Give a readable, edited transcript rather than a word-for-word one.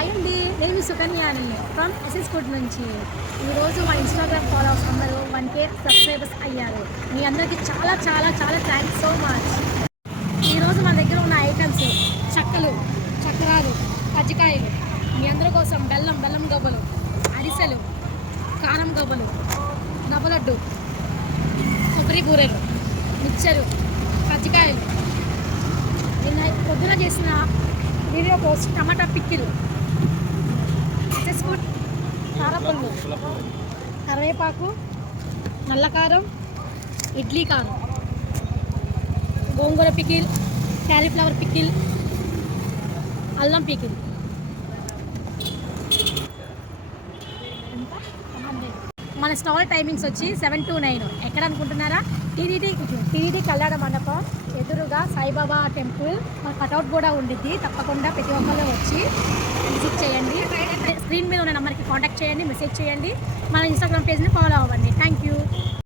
Hi అండి, నేను మీ సుకన్యాని from SS food నుంచి. ఈరోజు మా ఇన్స్టాగ్రామ్ ఫాలోవర్స్ అందరూ 1K సబ్స్క్రైబర్స్ అయ్యారు. మీ అందరికీ చాలా చాలా చాలా థ్యాంక్స్ సో మచ్. ఈరోజు మన దగ్గర ఉన్న ఐటమ్స్ చక్కలు, చక్రాలు, కజ్జికాయలు, మీ అందరి కోసం బెల్లం గవ్వలు, అరిసెలు, కారం గవ్వలు, నవ్వలడ్డు, కొబ్బరి బూరెలు, మిక్చరు, కజ్జికాయలు, నిన్న పొద్దున చేసిన వీడియో పోస్ట్ టమాటా పిక్కిలు, కారపళ్ళు, కరివేపాకు, నల్లకారం, ఇడ్లీ కారం, గోంగూర పికిల్, క్యాలీఫ్లవర్ పికిల్, అల్లం పికిల్. మన స్టాల్ టైమింగ్స్ వచ్చి 7 to 9. ఎక్కడ అనుకుంటున్నారా? టీడీటీ కళ్యాణ మండపం ఎదురుగా సాయిబాబా టెంపుల్. మన కటౌట్ కూడా ఉండిద్ది. తప్పకుండా ప్రతి ఒక్కరు వచ్చి విజిట్ చేయండి. స్క్రీన్ మీద ఉన్న నెంబర్కి కాంటాక్ట్ చేయండి, మెసేజ్ చేయండి. మన ఇన్స్టాగ్రామ్ పేజ్ని ఫాలో అవ్వండి. Thank you.